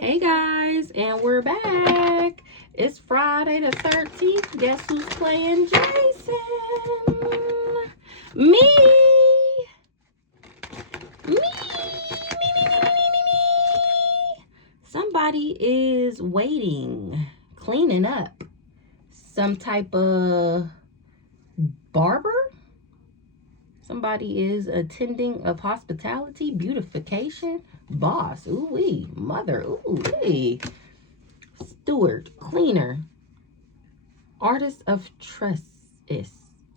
Hey guys, and we're back. It's Friday the 13th. Guess who's playing Jason? Me. Somebody is waiting, cleaning up. Some type of barber. Somebody is attending of hospitality, beautification, boss, ooh-wee, mother, ooh-wee, steward, cleaner, artist of tresses,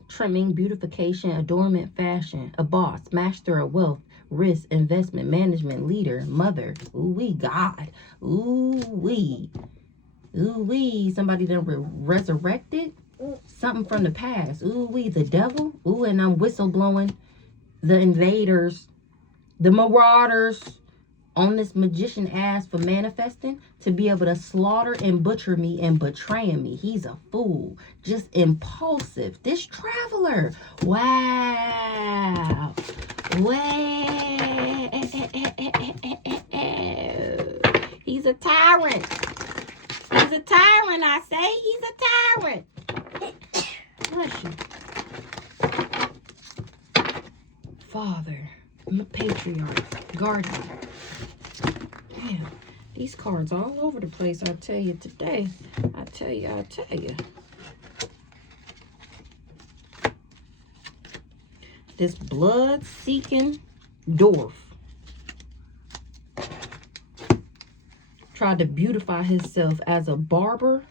trimming, beautification, adornment, fashion, a boss, master of wealth, risk, investment, management, leader, mother, ooh-wee, God, ooh-wee, ooh-wee, somebody that resurrected, something from the past. Ooh, the devil. Ooh, and I'm whistleblowing the invaders, the marauders on this magician ass for manifesting to be able to slaughter and butcher me and betraying me. He's a fool. Just impulsive. This traveler. Wow. Wow. He's a tyrant. He's a tyrant, I say. He's a tyrant. Bless you. Father, patriarch, guardian. Damn, these cards all over the place, I tell you today. I tell you. This blood-seeking dwarf tried to beautify himself as a barber.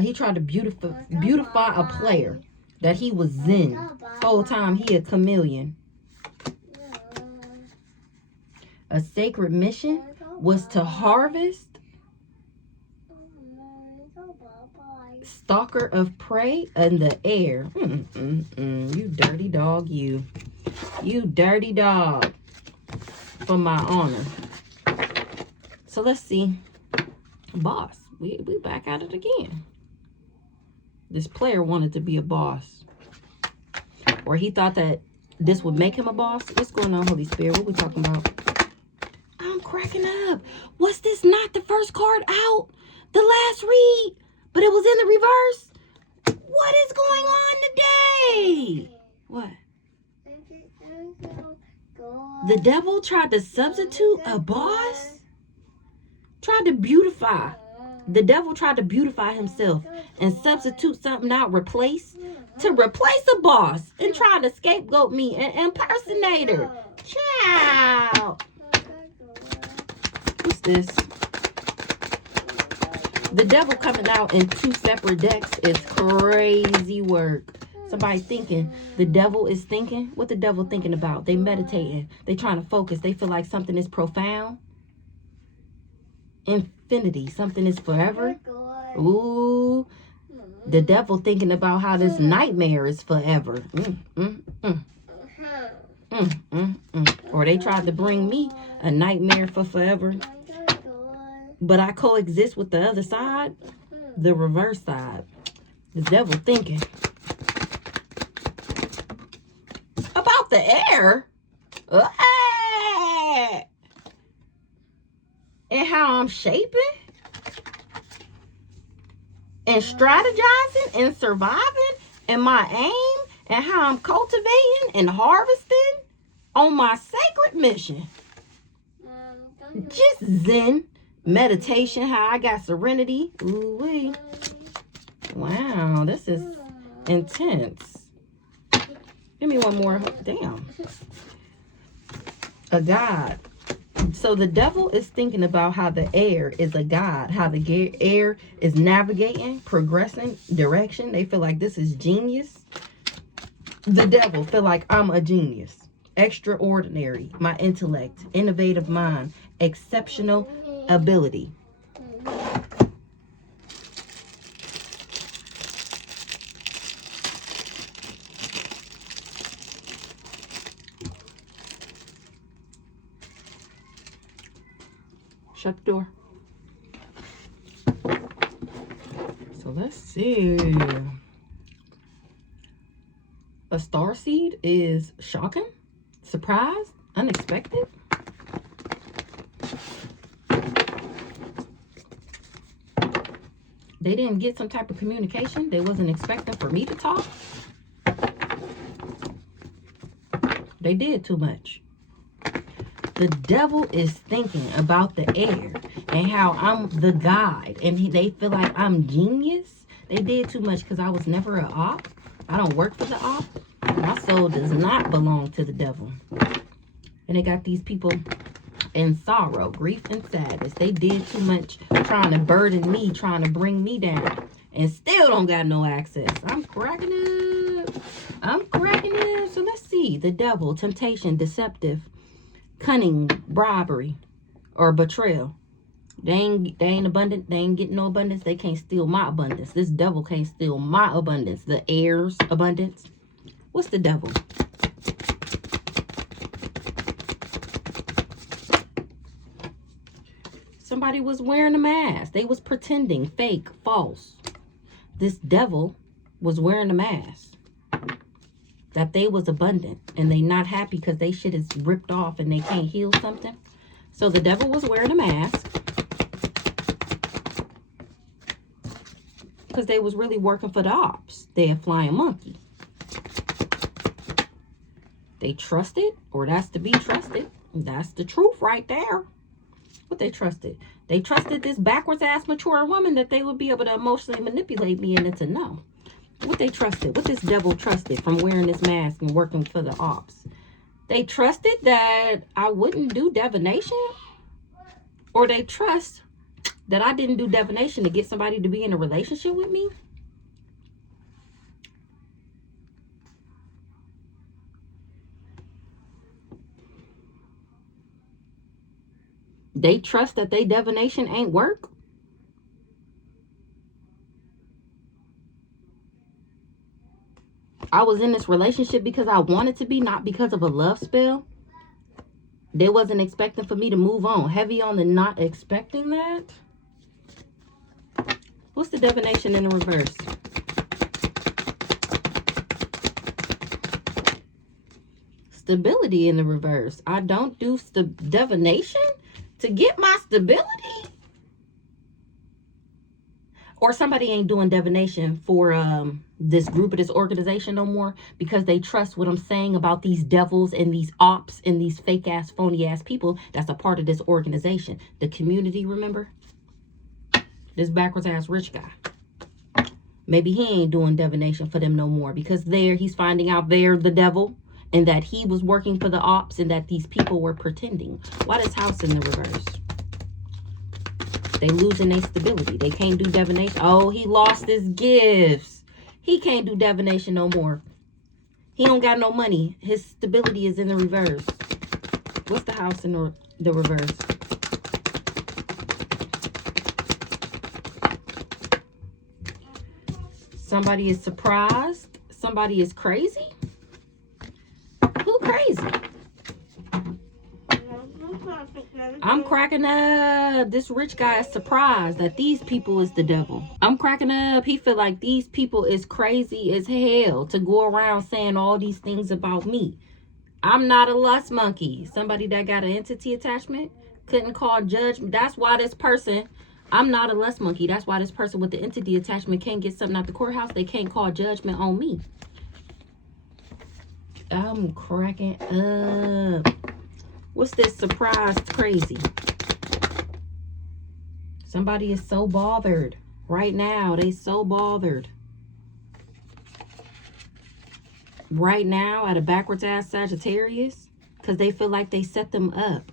He tried to beautify a player that he was zen. Whole time he a chameleon. A sacred mission was to harvest. Stalker of prey in the air. You dirty dog, you. You dirty dog. For my honor. So let's see. Boss. We back at it again. This player wanted to be a boss. Or he thought that this would make him a boss. What's going on, Holy Spirit? What we talking about? I'm cracking up. Was this not the first card out? The last read? But it was in the reverse? What is going on today? What? The devil tried to substitute a boss? Tried to beautify. The devil tried to beautify himself and substitute something out, replace a boss and try to scapegoat me and impersonate her. Child. What's this? The devil coming out in 2 separate decks is crazy work. Somebody thinking. The devil is thinking. What the devil thinking about? They meditating. They trying to focus. They feel like something is profound. Infinity. Something is forever. Ooh. The devil thinking about how this nightmare is forever. Or they tried to bring me a nightmare for forever. But I coexist with the other side. The reverse side. The devil thinking. About the air. And how I'm shaping. And strategizing and surviving. And my aim. And how I'm cultivating and harvesting. On my sacred mission. Just zen. Meditation. How I got serenity. Ooh-wee. Wow. This is intense. Give me one more. Damn. A god. So the devil is thinking about how the air is a god. How the air is navigating, progressing, direction. They feel like this is genius. The devil feel like I'm a genius. Extraordinary. My intellect. Innovative mind. Exceptional ability. Shut the door. So let's see. A starseed is shocking, surprised, unexpected. They didn't get some type of communication. They wasn't expecting for me to talk. They did too much. The devil is thinking about the air and how I'm the guide. And they feel like I'm genius. They did too much because I was never an op. I don't work for the op. My soul does not belong to the devil. And they got these people in sorrow, grief, and sadness. They did too much trying to burden me, trying to bring me down. And still don't got no access. I'm cracking up. I'm cracking up. So let's see. The devil, temptation, deceptive, cunning, bribery, or betrayal. They ain't abundant. They ain't getting no abundance. They can't steal my abundance. This devil can't steal my abundance. The air's abundance. What's the devil? Somebody was wearing a mask. They was pretending, fake, false. This devil was wearing a mask. That they was abundant. And they not happy because they shit is ripped off and they can't heal something. So the devil was wearing a mask. Because they was really working for the ops. They a flying monkey. They trusted, or that's to be trusted. That's the truth right there. What they trusted? They trusted this backwards ass mature woman that they would be able to emotionally manipulate me into no. What they trusted? What this devil trusted from wearing this mask and working for the ops? They trusted that I wouldn't do divination? Or they trust that I didn't do divination to get somebody to be in a relationship with me? They trust that they divination ain't work? I was in this relationship because I wanted to be, not because of a love spell. They wasn't expecting for me to move on. Heavy on the not expecting that. What's the divination in the reverse? Stability in the reverse. I don't do divination to get my stability? Or somebody ain't doing divination for this group or this organization no more because they trust what I'm saying about these devils and these ops and these fake ass, phony ass people that's a part of this organization. The community, remember? This backwards ass rich guy. Maybe he ain't doing divination for them no more because he's finding out they're the devil and that he was working for the ops and that these people were pretending. Why this house in the reverse? They losing their stability. They can't do divination. Oh, he lost his gifts. He can't do divination no more. He don't got no money. His stability is in the reverse. What's the house in the reverse? Somebody is surprised. Somebody is crazy. Who crazy? I'm cracking up. This rich guy is surprised that these people is the devil. I'm cracking up. He feel like these people is crazy as hell to go around saying all these things about me. I'm not a lust monkey. Somebody that got an entity attachment couldn't call judgment. That's why this person, I'm not a lust monkey. That's why this person with the entity attachment can't get something out the courthouse. They can't call judgment on me. I'm cracking up. What's this surprised crazy? Somebody is so bothered right now. They so bothered. Right now at a backwards ass Sagittarius. Because they feel like they set them up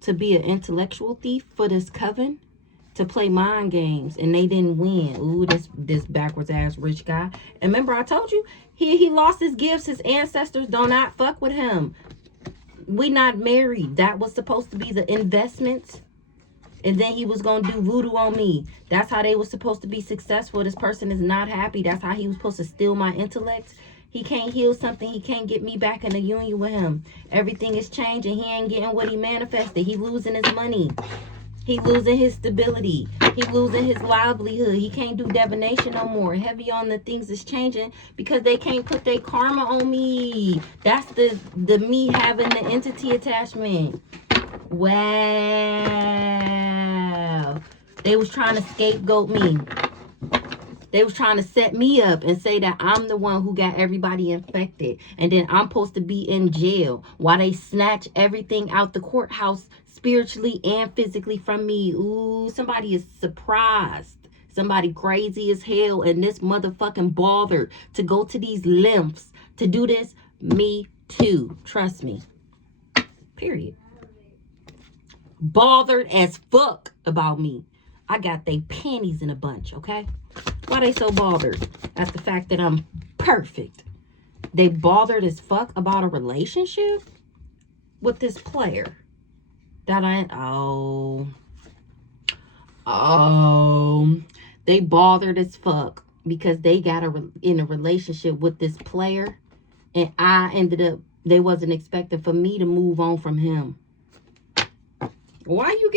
to be an intellectual thief for this coven. To play mind games. And they didn't win. Ooh, this backwards ass rich guy. And remember I told you. He lost his gifts. His ancestors do not fuck with him. We not married. That was supposed to be the investment. And then he was going to do voodoo on me. That's how they was supposed to be successful. This person is not happy. That's how he was supposed to steal my intellect. He can't heal something. He can't get me back in a union with him. Everything is changing. He ain't getting what he manifested. He losing his money. He losing his stability. He losing his livelihood. He can't do divination no more. Heavy on the things is changing because they can't put their karma on me. That's the me having the entity attachment. Wow. They was trying to scapegoat me. They was trying to set me up and say that I'm the one who got everybody infected. And then I'm supposed to be in jail while they snatch everything out the courthouse spiritually and physically from me. Ooh, somebody is surprised. Somebody crazy as hell and this motherfucking bothered to go to these lengths to do this. Me too. Trust me. Period. Bothered as fuck about me. I got they panties in a bunch, okay? Why they so bothered at the fact that I'm perfect? They bothered as fuck about a relationship with this player that they bothered as fuck because they got in a relationship with this player, and I ended up, they wasn't expecting for me to move on from him. Why you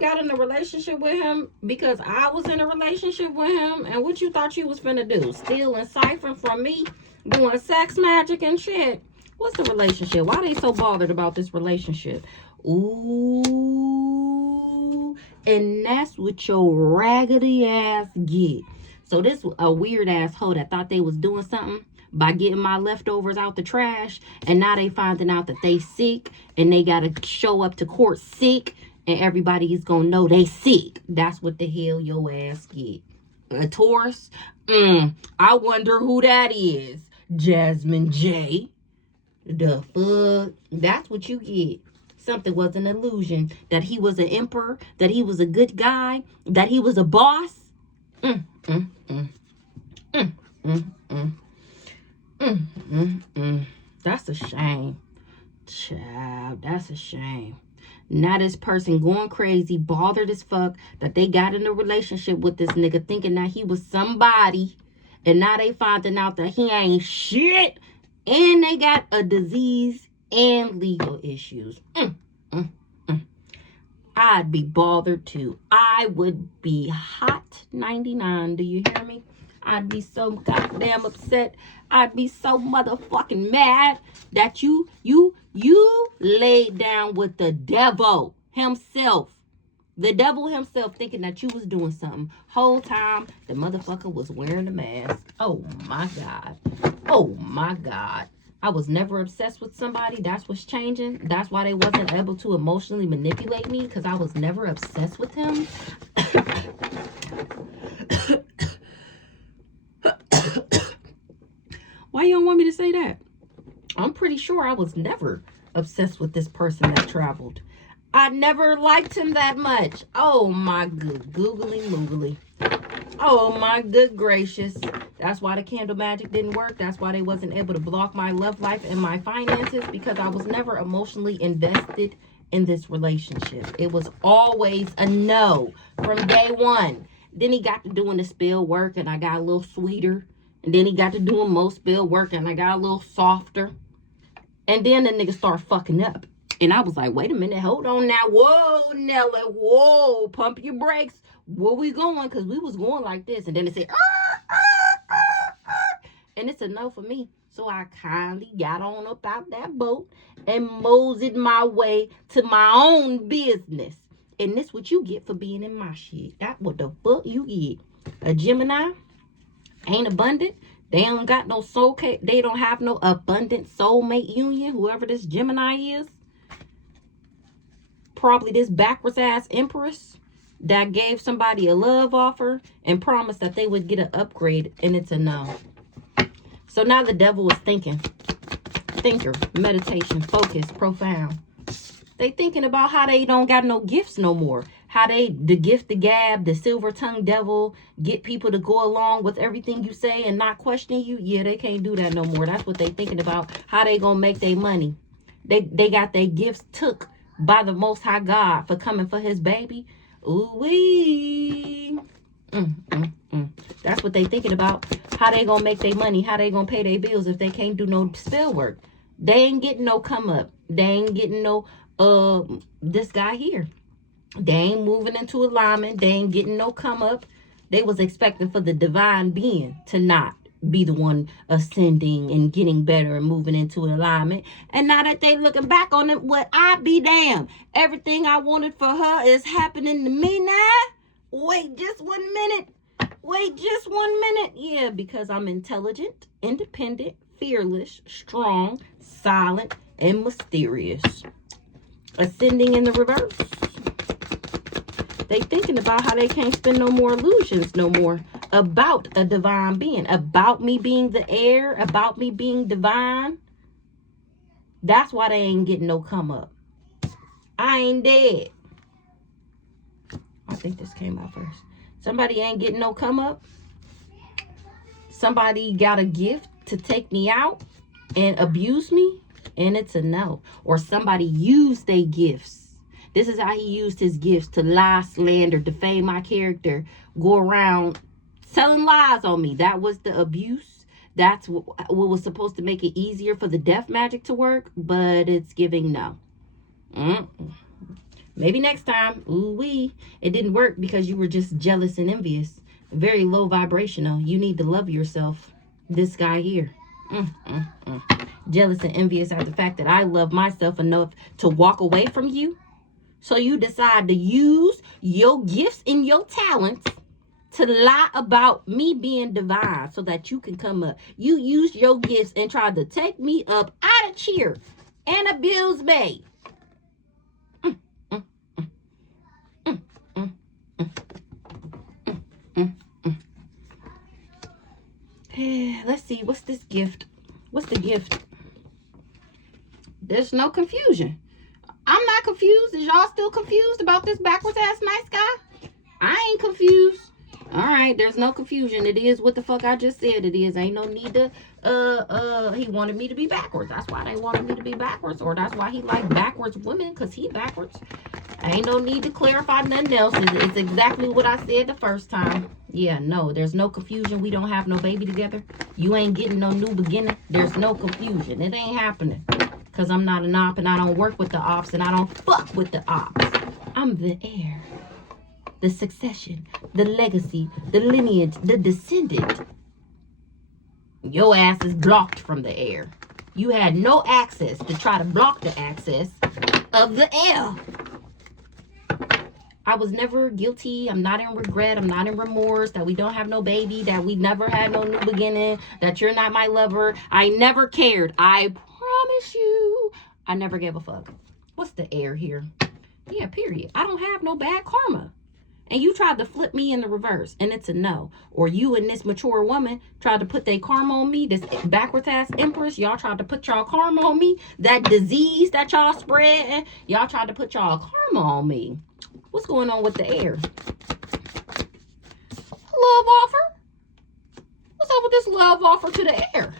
got in a relationship with him? Because I was in a relationship with him, and what you thought you was finna do? Steal and siphon from me? Doing sex magic and shit? What's the relationship? Why they so bothered about this relationship? Ooh, and that's what your raggedy ass get. So this a weird ass hoe that thought they was doing something by getting my leftovers out the trash, and now they finding out that they sick and they gotta show up to court sick, and everybody is gonna know they sick. That's what the hell your ass get. A Taurus? I wonder who that is. Jasmine J. The fuck? That's what you get. Something was an illusion. That he was an emperor, that he was a good guy, that he was a boss. That's a shame. Child, that's a shame. Now this person going crazy, bothered as fuck, that they got in a relationship with this nigga thinking that he was somebody, and now they finding out that he ain't shit, and they got a disease and legal issues. I'd be bothered too. I would be hot 99. Do you hear me? I'd be so goddamn upset. I'd be so motherfucking mad that you laid down with the devil himself. The devil himself, thinking that you was doing something. Whole time, the motherfucker was wearing a mask. Oh my God. Oh my God. I was never obsessed with somebody. That's what's changing. That's why they wasn't able to emotionally manipulate me, because I was never obsessed with him. Why you don't want me to say that? I'm pretty sure I was never obsessed with this person that traveled. I never liked him that much. Oh my good googly moogly. Oh my good gracious. That's why the candle magic didn't work. That's why they wasn't able to block my love life and my finances, because I was never emotionally invested in this relationship. It was always a no from day one. Then he got to doing the spell work and I got a little sweeter. And then he got to doing most spell work and I got a little softer. And then the nigga started fucking up. And I was like, wait a minute, hold on now. Whoa, Nella, whoa, pump your brakes. Where we going? Because we was going like this. And then it said, and it's a no for me. So I kindly got on up out that boat and moseyed my way to my own business. And this what you get for being in my shit. That what the fuck you get. A Gemini ain't abundant. They don't got no soulmate. They don't have no abundant soulmate union. Whoever this Gemini is. Probably this backwards ass empress that gave somebody a love offer and promised that they would get an upgrade, and it's a no. So now the devil is thinking. Thinker, meditation, focus, profound. They thinking about how they don't got no gifts no more. How the gift, the gab, the silver tongue devil, get people to go along with everything you say and not question you. Yeah, they can't do that no more. That's what they thinking about. How they gonna make their money. They got their gifts took by the Most High God for coming for his baby. Ooh-wee. That's what they thinking about. How they gonna make their money. How they gonna pay their bills if they can't do no spell work. They ain't getting no come up. They ain't getting no this guy here. They ain't moving into alignment. They ain't getting no come up. They was expecting for the divine being to not be the one ascending and getting better and moving into alignment. And now that they looking back on it, what I be damn. Everything I wanted for her is happening to me now. Wait just 1 minute. Wait just 1 minute. Yeah, because I'm intelligent, independent, fearless, strong, silent, and mysterious. Ascending in the reverse. They thinking about how they can't spin no more illusions no more. About a divine being. About me being the heir. About me being divine. That's why they ain't getting no come up. I ain't dead. I think this came out first. Somebody ain't getting no come up. Somebody got a gift to take me out and abuse me. And it's a no. Or somebody used their gifts. This is how he used his gifts to lie, slander, defame my character, go around telling lies on me. That was the abuse. That's what was supposed to make it easier for the death magic to work, but it's giving no. Maybe next time. Ooh wee. It didn't work because you were just jealous and envious. Very low vibrational. You need to love yourself. This guy here. Jealous and envious at the fact that I love myself enough to walk away from you. So you decide to use your gifts and your talents to lie about me being divine so that you can come up. You used your gifts and tried to take me up out of cheer and abuse me. Let's see. What's this gift? What's the gift? There's no confusion. I'm not confused. Is y'all still confused about this backwards ass nice guy? I ain't confused. All right, there's no confusion. It is what the fuck I just said it is. Ain't no need to, he wanted me to be backwards. That's why they wanted me to be backwards. Or that's why he liked backwards women, because he backwards. Ain't no need to clarify nothing else. It's exactly what I said the first time. Yeah, no, there's no confusion. We don't have no baby together. You ain't getting no new beginning. There's no confusion. It ain't happening. Because I'm not an op and I don't work with the ops and I don't fuck with the ops. I'm the heir. The succession, the legacy, the lineage, the descendant. Your ass is blocked from the heir. You had no access to try to block the access of the heir. I was never guilty. I'm not in regret. I'm not in remorse that we don't have no baby, that we never had no new beginning, that you're not my lover. I never cared. I promise you. I never gave a fuck. What's the heir here? Yeah, period. I don't have no bad karma. And you tried to flip me in the reverse, and it's a no. Or you and this mature woman tried to put their karma on me, this backwards ass empress. Y'all tried to put y'all karma on me. That disease that y'all spread, y'all tried to put y'all karma on me. What's going on with the heir? Love offer? What's up with this love offer to the heir?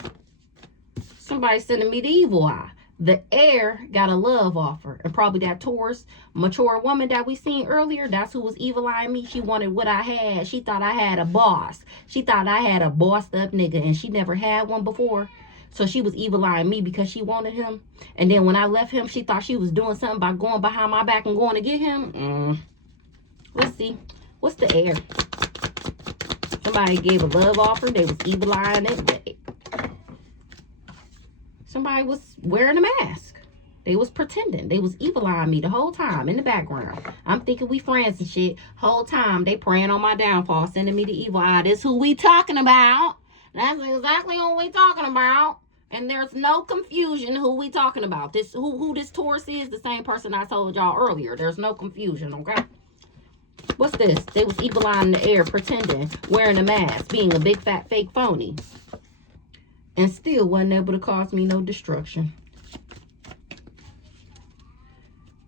Somebody sending me the evil eye. The heir got a love offer. And probably that Taurus mature woman that we seen earlier, that's who was evil eyeing me. She wanted what I had. She thought I had a boss. She thought I had a bossed up nigga, and she never had one before. So she was evil eyeing me because she wanted him. And then when I left him, she thought she was doing something by going behind my back and going to get him. Let's see. What's the heir? Somebody gave a love offer. They was evil eyeing it. Somebody was wearing a mask. They was pretending. They was evil eyeing me the whole time in the background. I'm thinking we friends and shit. Whole time they praying on my downfall, sending me the evil eye. This who we talking about. That's exactly who we talking about. And there's no confusion who we talking about. This who this Taurus is, the same person I told y'all earlier. There's no confusion, okay? What's this? They was evil eyeing the air, pretending, wearing a mask, being a big fat fake phony. And still wasn't able to cause me no destruction.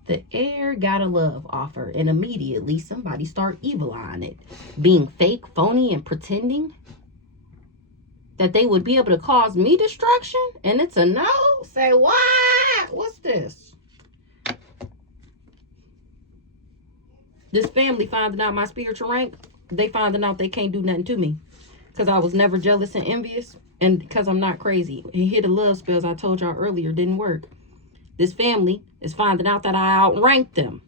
The heir got a love offer, and immediately somebody start evil eyeing it. Being fake, phony, and pretending that they would be able to cause me destruction. And it's a no. Say what? What's this? This family finding out my spiritual rank. They finding out they can't do nothing to me. Because I was never jealous and envious. And because I'm not crazy. And here the love spells I told y'all earlier didn't work. This family is finding out that I outranked them.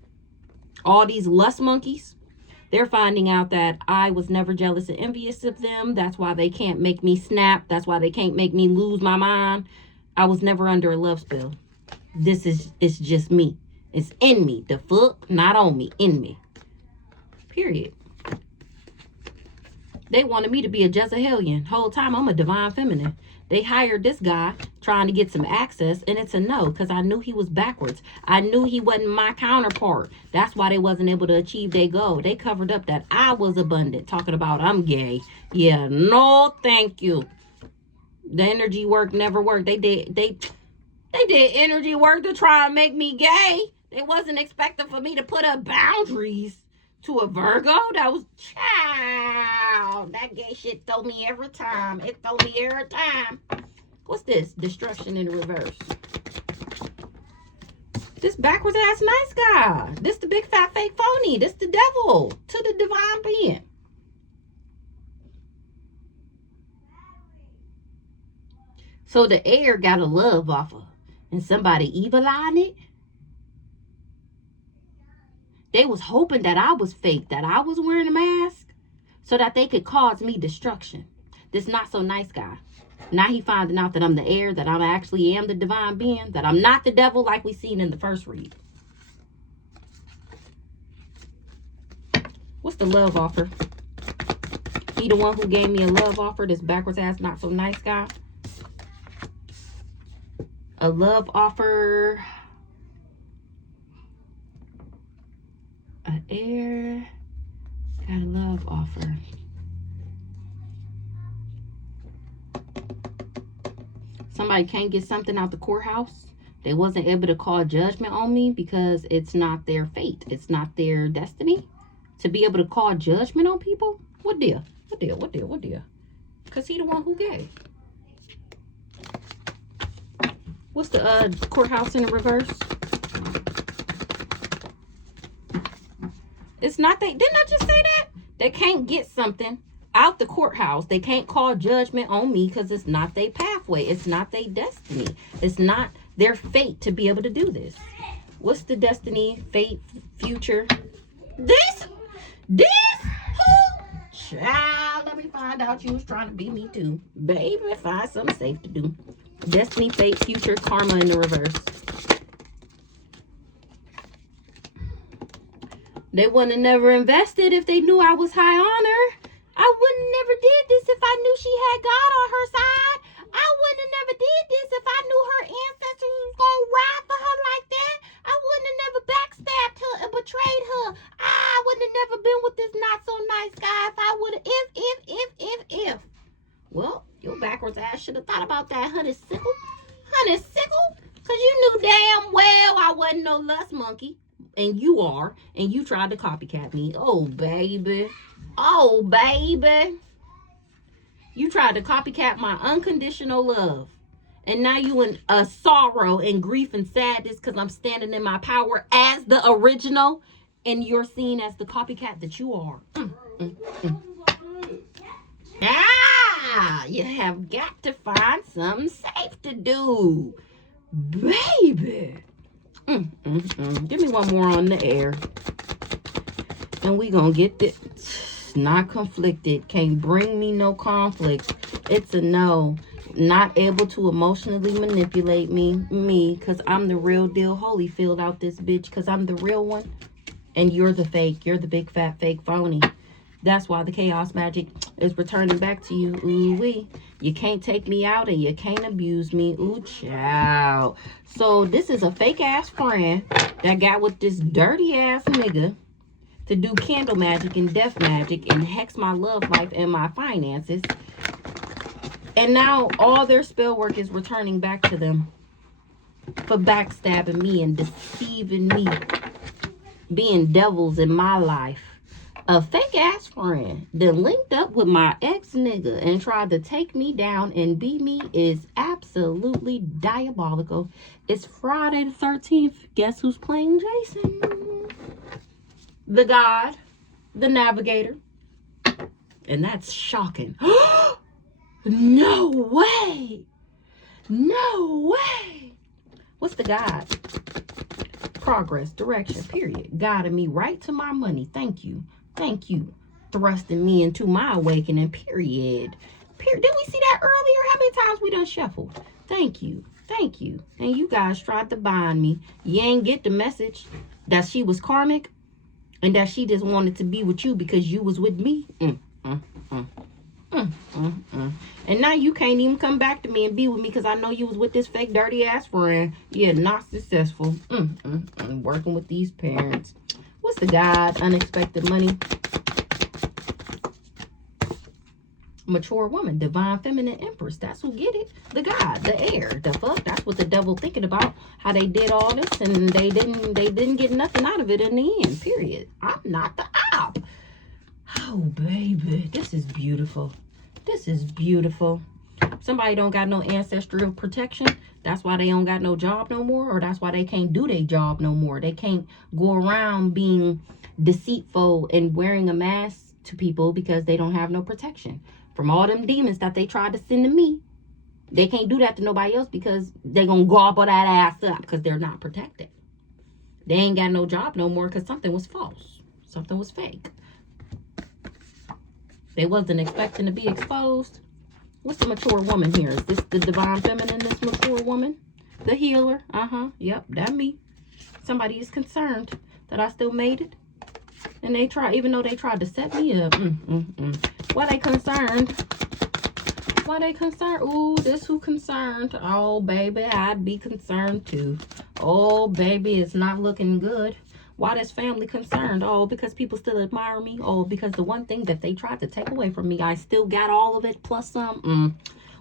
All these lust monkeys, they're finding out that I was never jealous and envious of them. That's why they can't make me snap. That's why they can't make me lose my mind. I was never under a love spell. It's just me. It's in me. The fuck, not on me, in me. Period. They wanted me to be a Jezebelian. Whole time I'm a divine feminine. They hired this guy trying to get some access, and it's a no, because I knew he was backwards. I knew he wasn't my counterpart. That's why they wasn't able to achieve their goal. They covered up that I was abundant, talking about I'm gay. Yeah, no thank you. The energy work never worked. They did energy work to try and make me gay. They wasn't expecting for me to put up boundaries to a Virgo. That was, child, that gay shit throw me every time. It throw me every time. What's this? Destruction in reverse. This backwards ass nice guy. This the big fat fake phony. This the devil to the divine being. So the air got a love offer and somebody evil-eyeing it. They was hoping that I was fake, that I was wearing a mask, so that they could cause me destruction. This not so nice guy. Now he finding out that I'm the heir, that I actually am the divine being, that I'm not the devil like we seen in the first read. What's the love offer? He the one who gave me a love offer, this backwards ass not so nice guy. A love offer. An heir. Got a love offer. Somebody can't get something out the courthouse. They wasn't able to call judgment on me because it's not their fate. It's not their destiny to be able to call judgment on people. What deal? What deal? What deal? What deal? Because he the one who gave. What's the courthouse in the reverse? It's not they. Didn't I just say that? They can't get something out the courthouse. They can't call judgment on me because it's not their pathway. It's not their destiny. It's not their fate to be able to do this. What's the destiny, fate, future? This? Who? Child, let me find out you was trying to be me too. Baby, find something safe to do. Destiny, fate, future, karma in the reverse. They wouldn't have never invested if they knew I was high honor. I wouldn't have never did this if I knew she had God on her side. I wouldn't have never did this if I knew her ancestors was gonna ride for her like that. I wouldn't have never backstabbed her and betrayed her. I wouldn't have never been with this not so nice guy if I would have if. Well, your backwards ass should have thought about that, honeysuckle. Honeysuckle? Because you knew damn well I wasn't no lust monkey. And you are. And you tried to copycat me. Oh, baby. Oh, baby. You tried to copycat my unconditional love. And now you in a sorrow and grief and sadness because I'm standing in my power as the original. And you're seen as the copycat that you are. Ah, you have got to find something safe to do. Baby. Give me one more on the air. And we gonna get this. Not conflicted. Can't bring me no conflict. It's a no. Not able to emotionally manipulate me. Because I'm the real deal. Holyfield out this bitch. Because I'm the real one. And you're the fake. You're the big fat fake phony. That's why the chaos magic is returning back to you. Ooh wee. You can't take me out and you can't abuse me. Ooh, child. So this is a fake ass friend that got with this dirty ass nigga to do candle magic and death magic and hex my love life and my finances. And now all their spell work is returning back to them for backstabbing me and deceiving me. Being devils in my life. A fake ass friend that linked up with my ex nigga and tried to take me down and be me is absolutely diabolical. It's Friday the 13th. Guess who's playing Jason? The God, the navigator. And that's shocking. No way. No way. What's the God? Progress, direction, period. Guiding me right to my money. Thank you. Thank you. Thrusting me into my awakening, period. Didn't we see that earlier? How many times we done shuffled? Thank you. Thank you. And you guys tried to bind me. You ain't get the message that she was karmic and that she just wanted to be with you because you was with me. mm, mm. And now you can't even come back to me and be with me because I know you was with this fake dirty ass friend. Yeah, not successful. Working with these parents. What's the God? Unexpected money. Mature woman, divine feminine empress. That's who get it. The God, the air, the fuck. That's what the devil thinking about. How they did all this and they didn't get nothing out of it in the end. Period. I'm not the op. Oh baby, this is beautiful. This is beautiful. Somebody don't got no ancestral protection. That's why they don't got no job no more, or that's why they can't do their job no more. They can't go around being deceitful and wearing a mask to people because they don't have no protection from all them demons that they tried to send to me. They can't do that to nobody else because they're gonna gobble that ass up because they're not protected. They ain't got no job no more because something was false. Something was fake. They wasn't expecting to be exposed. What's the mature woman here? Is this the divine feminine, this mature woman? The healer? Yep, that me. Somebody is concerned that I still made it. And they try, even though they tried to set me up. Why they concerned? Why they concerned? Ooh, this who concerned. Oh, baby, I'd be concerned too. Oh, baby, it's not looking good. Why this family concerned? Oh, because people still admire me. Oh, because the one thing that they tried to take away from me, I still got all of it plus some.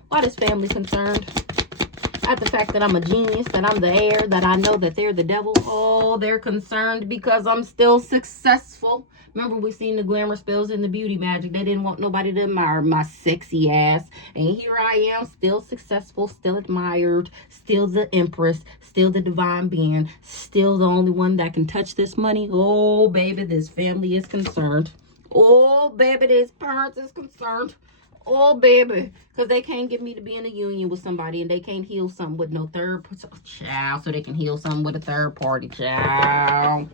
Why this family concerned? At the fact that I'm a genius, that I'm the heir, that I know that they're the devil. Oh, they're concerned because I'm still successful. Remember, we seen the glamour spells and the beauty magic. They didn't want nobody to admire my sexy ass. And here I am, still successful, still admired, still the empress, still the divine being, still the only one that can touch this money. Oh, baby, this family is concerned. Oh, baby, this parents is concerned. Oh, baby, because they can't get me to be in a union with somebody and they can't heal something with no third child, so they can heal something with a third party child.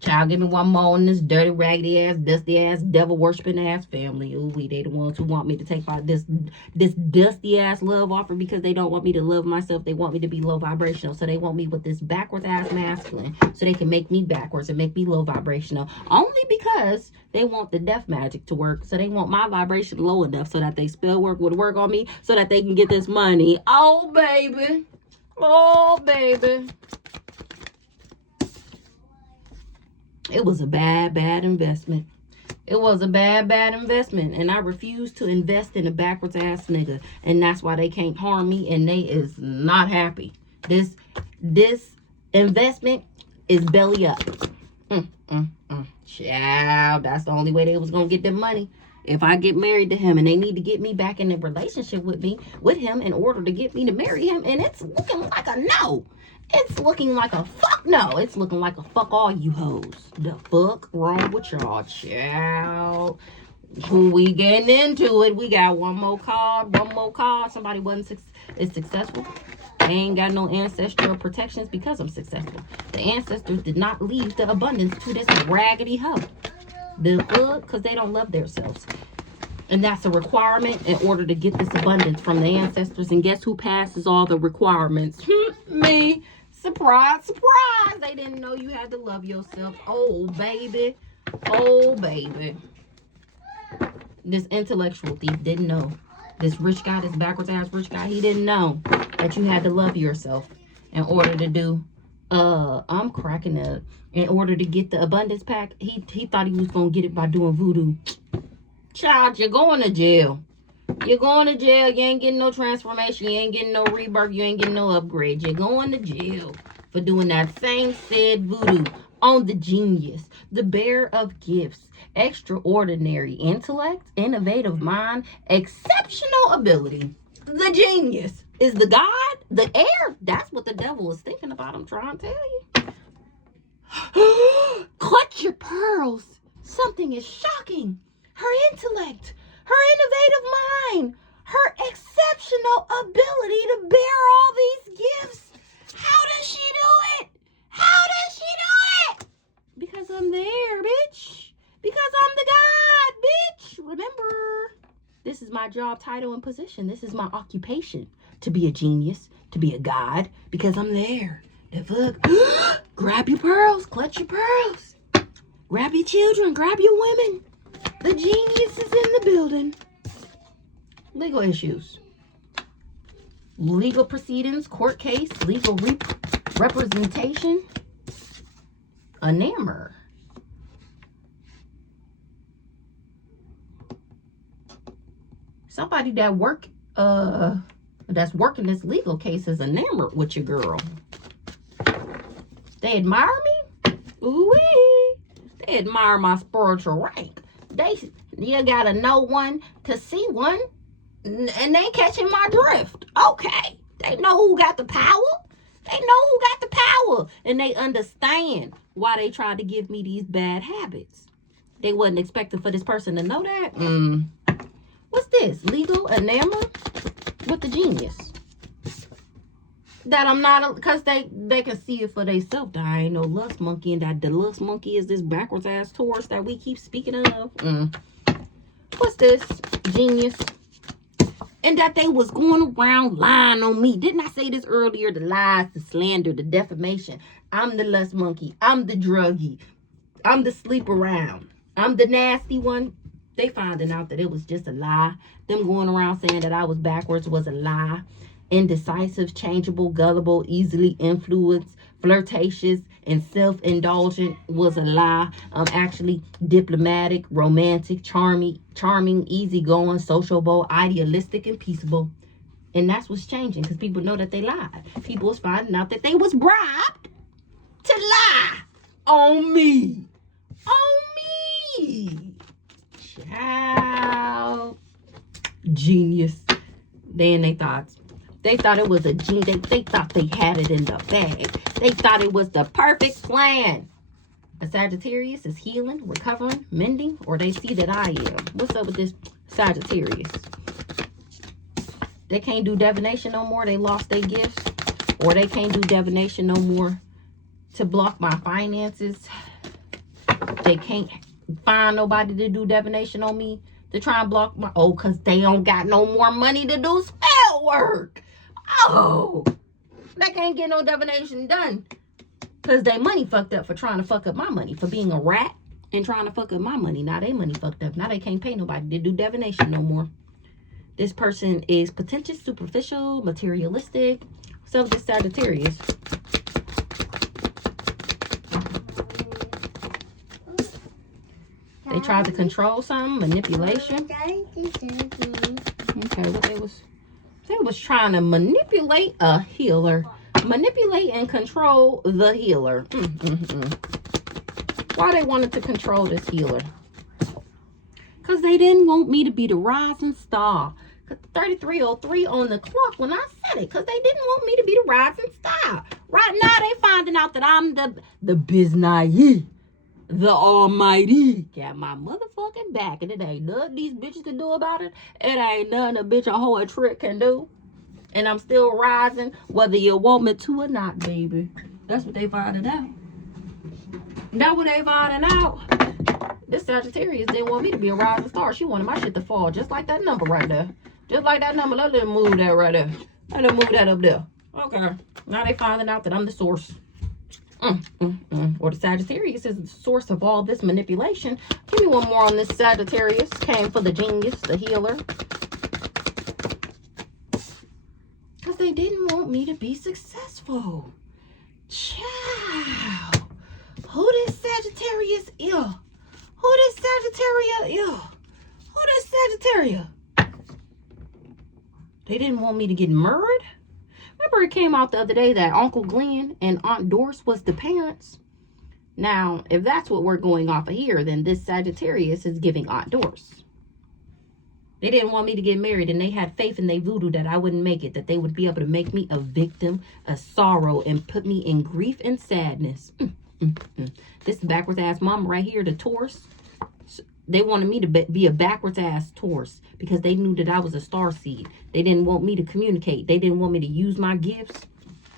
Child, give me one more on this dirty, raggedy ass, dusty ass, devil worshiping ass family. Ooh, they the ones who want me to take out this dusty ass love offer because they don't want me to love myself. They want me to be low vibrational. So they want me with this backwards ass masculine so they can make me backwards and make me low vibrational. Only because they want the death magic to work. So they want my vibration low enough so that they spell work would work on me so that they can get this money. Oh, baby. Oh, baby. It was a bad investment. It was a bad investment. And I refuse to invest in a backwards ass nigga. And that's why they can't harm me. And they is not happy. This investment is belly up. Child, that's the only way they was going to get their money. If I get married to him and they need to get me back in a relationship with him in order to get me to marry him. And it's looking like a no. It's looking like a fuck no. It's looking like a fuck all you hoes. The fuck wrong with y'all, child? When we getting into it, we got one more card. Somebody is successful. I ain't got no ancestral protections because I'm successful. The ancestors did not leave the abundance to this raggedy hoe. The fuck? Because they don't love themselves. And that's a requirement in order to get this abundance from the ancestors. And guess who passes all the requirements? Me. Surprise, surprise. They didn't know you had to love yourself. Oh, baby. Oh, baby. This intellectual thief didn't know. This rich guy, this backwards ass rich guy, he didn't know that you had to love yourself in order to do, I'm cracking up. In order to get the abundance pack, he thought he was going to get it by doing voodoo. Child, you're going to jail. You're going to jail. You ain't getting no transformation. You ain't getting no rebirth. You ain't getting no upgrade. You're going to jail for doing that same said voodoo on the genius, the bearer of gifts, extraordinary intellect, innovative mind, exceptional ability. The genius is the God, the air. That's what the devil is thinking about. I'm trying to tell you. Clutch your pearls. Something is shocking. Her intellect, her innovative mind, her exceptional ability to bear all these gifts. How does she do it? How does she do it? Because I'm there, bitch. Because I'm the God, bitch. Remember, this is my job title and position. This is my occupation. To be a genius, to be a God, because I'm there. The fuck? Grab your pearls, clutch your pearls. Grab your children, grab your women. The genius is in the building. Legal issues. Legal proceedings, court case, legal representation. Enamor. Somebody that that's working this legal case is enamored with your girl. They admire me? Ooh-wee. They admire my spiritual rank. You gotta know one to see one, and they catching my drift. Okay. They know who got the power. They know who got the power. And they understand why they tried to give me these bad habits. They wasn't expecting for this person to know that. What's this? Legal enamor with the genius. That I'm not, because they can see it for themselves. I ain't no lust monkey, and that the lust monkey is this backwards ass Taurus that we keep speaking of. What's this? Genius. And that they was going around lying on me. Didn't I say this earlier? The lies, the slander, the defamation. I'm the lust monkey. I'm the druggie. I'm the sleep around. I'm the nasty one. They finding out that it was just a lie. Them going around saying that I was backwards was a lie. Indecisive, changeable, gullible, easily influenced, flirtatious, and self-indulgent was a lie. I'm actually diplomatic, romantic, charming, easygoing, sociable, idealistic, and peaceable. And that's what's changing, because people know that they lied. People was finding out that they was bribed to lie on me. On me. Child. Genius. They in their thoughts. They thought it was a genius. They thought they had it in the bag. They thought it was the perfect plan. A Sagittarius is healing, recovering, mending, or they see that I am. What's up with this Sagittarius? They can't do divination no more. They lost their gifts. Or they can't do divination no more to block my finances. They can't find nobody to do divination on me to try and block my... Oh, because they don't got no more money to do spell work. Oh, they can't get no divination done because they money fucked up for trying to fuck up my money, for being a rat and trying to fuck up my money. Now they money fucked up. Now they can't pay nobody to do divination no more. This person is pretentious, superficial, materialistic. So this Sagittarius. They tried to control something, manipulation. Okay, what they was trying to manipulate a healer. Manipulate and control the healer. Why they wanted to control this healer? Because they didn't want me to be the rising star. 3303 on the clock when I said it. Because they didn't want me to be the rising star. Right now they finding out that I'm the biznai, the almighty. Got my motherfucking back. And it ain't nothing these bitches can do about it. It ain't nothing a bitch a whole trick can do. And I'm still rising whether you want me to or not, baby. That's what they finding out. That's what they finding out. This Sagittarius didn't want me to be a rising star. She wanted my shit to fall just like that number right there. Just like that number. Let them move that right there. Let them move that up there. Okay. Now they finding out that I'm the source. Or the Sagittarius is the source of all this manipulation. Give me one more on this Sagittarius. Came for the genius, the healer. Because they didn't want me to be successful. Child. Who this Sagittarius is? Who this Sagittarius is? Who this Sagittarius? They didn't want me to get murdered. Remember it came out the other day that Uncle Glenn and Aunt Doris was the parents. Now, if that's what we're going off of here, then this Sagittarius is giving Aunt Doris. They didn't want me to get married, and they had faith in their voodoo that I wouldn't make it, that they would be able to make me a victim of sorrow and put me in grief and sadness. This backwards ass mama right here, the Taurus. They wanted me to be a backwards ass Taurus because they knew that I was a star seed. They didn't want me to communicate. They didn't want me to use my gifts.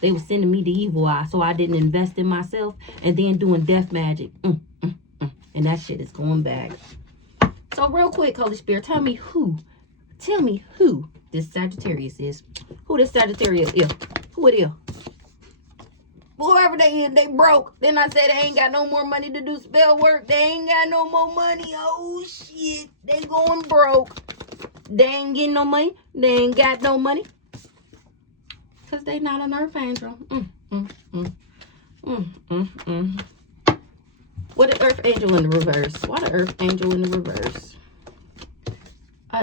They were sending me the evil eye, so I didn't invest in myself and then doing death magic. And that shit is going back. So real quick, Holy Spirit, tell me who this Sagittarius is. Who this Sagittarius is. Who it is. Whoever they is, they broke. Then I said they ain't got no more money to do spell work. They ain't got no more money. Oh, shit. They going broke. They ain't getting no money. They ain't got no money. Because they not an earth angel. What an earth angel in the reverse? What an earth angel in the reverse?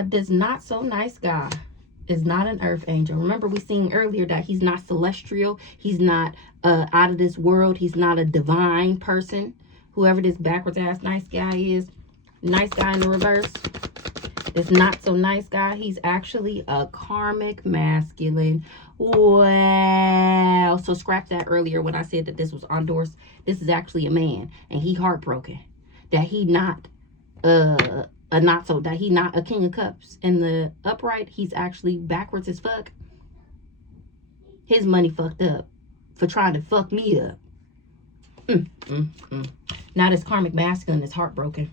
This not so nice guy is not an earth angel. Remember we seen earlier that he's not celestial. He's not out of this world. He's not a divine person. Whoever this backwards ass nice guy is. Nice guy in the reverse. This not so nice guy. He's actually a karmic masculine. Wow. So scratch that earlier when I said that this was endorsed. This is actually a man. And he heartbroken. That he not that he not a king of cups. In the upright, he's actually backwards as fuck. His money fucked up for trying to fuck me up. Now this karmic masculine is heartbroken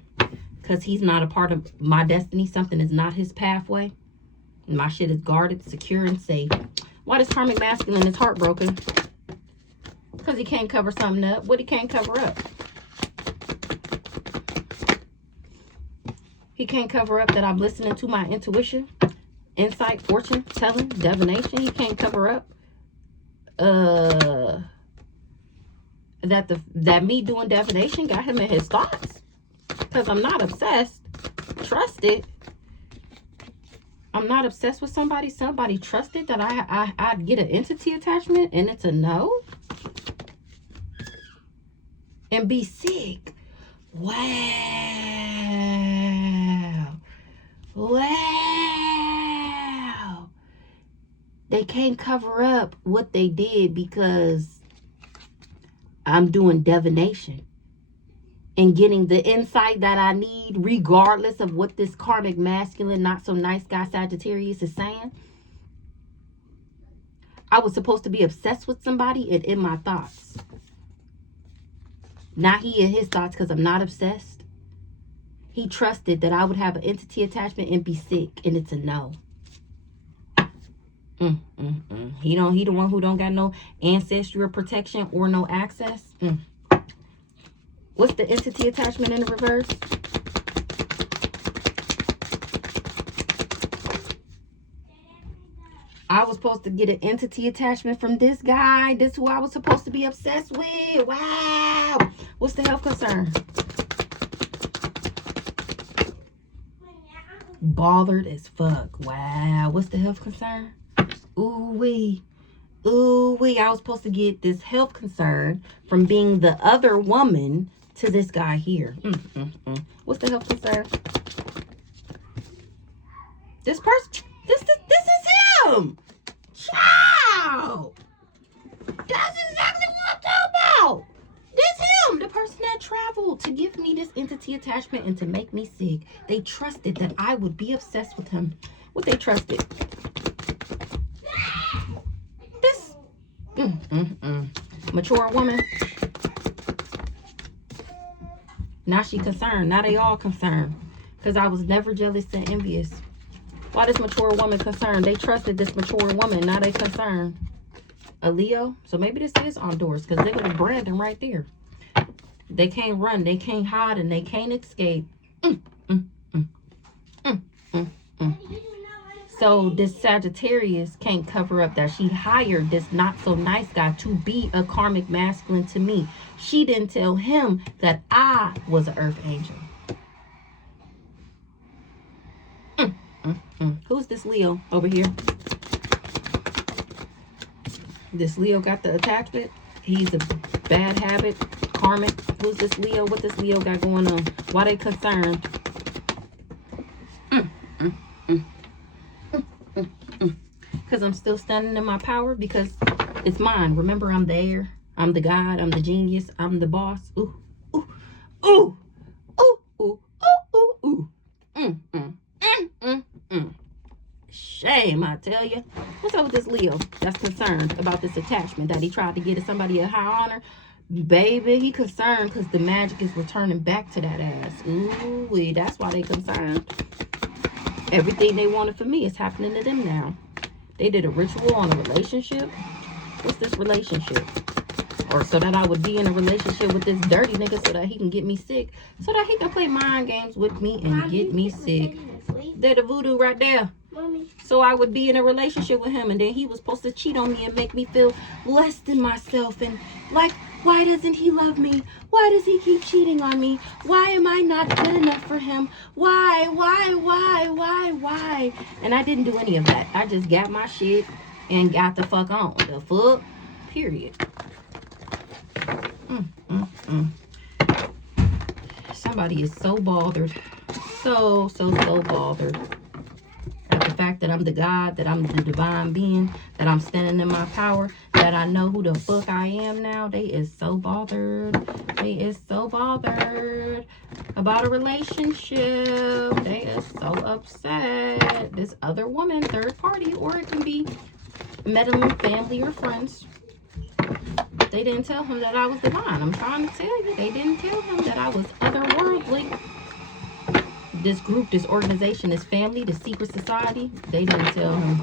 because he's not a part of my destiny. Something is not his pathway. My shit is guarded, secure, and safe. Why this karmic masculine is heartbroken? Because he can't cover something up. What he can't cover up? He can't cover up that I'm listening to my intuition, insight, fortune, telling, divination. He can't cover up that me doing divination got him in his thoughts. Because I'm not obsessed. Trusted. I'm not obsessed with somebody. Somebody trusted that I'd get an entity attachment and it's a no. And be sick. Wow. Wow. They can't cover up what they did because I'm doing divination and getting the insight that I need regardless of what this karmic masculine, not so nice guy Sagittarius is saying. I was supposed to be obsessed with somebody and in my thoughts. Now he in his thoughts because I'm not obsessed. He trusted that I would have an entity attachment and be sick, and it's a no. He the one who don't got no ancestral protection or no access. What's the entity attachment in the reverse? I was supposed to get an entity attachment from this guy. This is who I was supposed to be obsessed with. Wow. What's the health concern? Bothered as fuck. Wow. What's the health concern? Ooh-wee. Ooh-wee. I was supposed to get this health concern from being the other woman to this guy here. What's the health concern? This person, this is him. Ciao. That's exactly what I'm talking about. This him, the person that traveled to give me this entity attachment and to make me sick. They trusted that I would be obsessed with him. What they trusted? This mature woman. Now she concerned. Now they all concerned. Because I was never jealous and envious. Why this mature woman concerned? They trusted this mature woman. Now they concerned. A Leo? So maybe this is on doors. Because they're going to brand them right there. They can't run. They can't hide. And they can't escape. So this Sagittarius can't cover up that she hired this not so nice guy to be a karmic masculine to me. She didn't tell him that I was an earth angel. Who's this Leo over here? This Leo got the attachment. He's a bad habit, karmic. Who's this Leo? What this Leo got going on? Why they concerned? Because I'm still standing in my power because it's mine. Remember, I'm the heir. I'm the God. I'm the genius. I'm the boss. Ooh, ooh, ooh, ooh, ooh, ooh, ooh, ooh. Shame, I tell you. What's up with this Leo that's concerned about this attachment that he tried to get to somebody of high honor? Baby, he concerned because the magic is returning back to that ass. Ooh, that's why they concerned. Everything they wanted for me is happening to them now. They did a ritual on a relationship. What's this relationship? Or so that I would be in a relationship with this dirty nigga so that he can get me sick. So that he can play mind games with me and get me sick. They're the voodoo right there. Mommy. So I would be in a relationship with him, and then he was supposed to cheat on me and make me feel less than myself. And like, why doesn't he love me? Why does he keep cheating on me? Why am I not good enough for him? Why? And I didn't do any of that. I just got my shit and got the fuck on. The fuck? Period. Somebody is so bothered. So bothered. At the fact that I'm the God, that I'm the divine being, that I'm standing in my power, that I know who the fuck I am now. They is so bothered. They is so bothered about a relationship. They is so upset. This other woman, third party, or it can be meddling family or friends. They didn't tell him that I was divine. I'm trying to tell you, they didn't tell him that I was otherworldly. This group, this organization, this family, this secret society, they didn't tell him.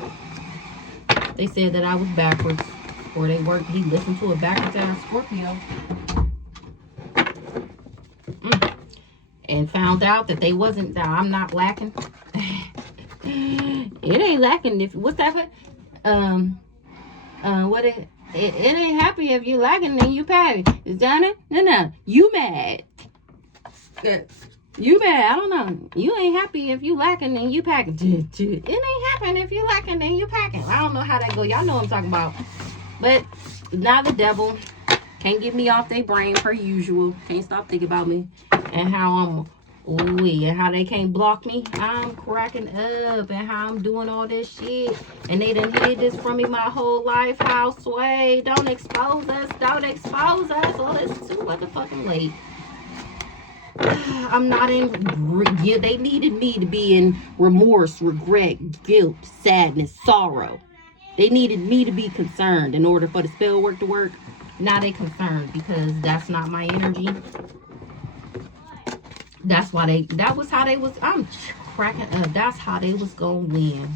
They said that I was backwards, or he listened to a backwards ass Scorpio. And found out that I'm not lacking. It ain't lacking if, what's that? It ain't happy if you lacking, then you patty. Is that it? No, you mad. You mad, I don't know. You ain't happy if you lacking, then you packing. It ain't happening if you lacking, then you packing. I don't know how that go. Y'all know what I'm talking about. But now the devil can't get me off their brain per usual. Can't stop thinking about me and how and how they can't block me. I'm cracking up and how I'm doing all this shit. And they done hid this from me my whole life. How sway. Don't expose us. Don't expose us. Oh, it's too motherfucking late. I'm not in. Yeah, they needed me to be in remorse, regret, guilt, sadness, sorrow. They needed me to be concerned in order for the spell work to work. Now they concerned because that's not my energy. That's why that was how they was. I'm cracking up. That's how they was gonna win.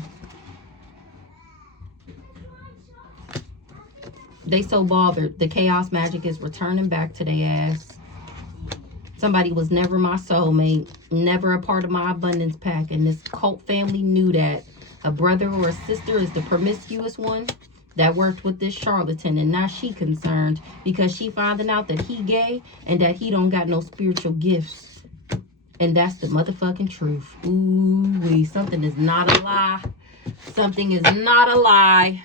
They so bothered. The chaos magic is returning back to their ass. Somebody was never my soulmate, never a part of my abundance pack, and this cult family knew that. A brother or a sister is the promiscuous one that worked with this charlatan, and now she concerned because she finding out that he gay and that he don't got no spiritual gifts. And that's the motherfucking truth. Ooh-wee, something is not a lie. Something is not a lie.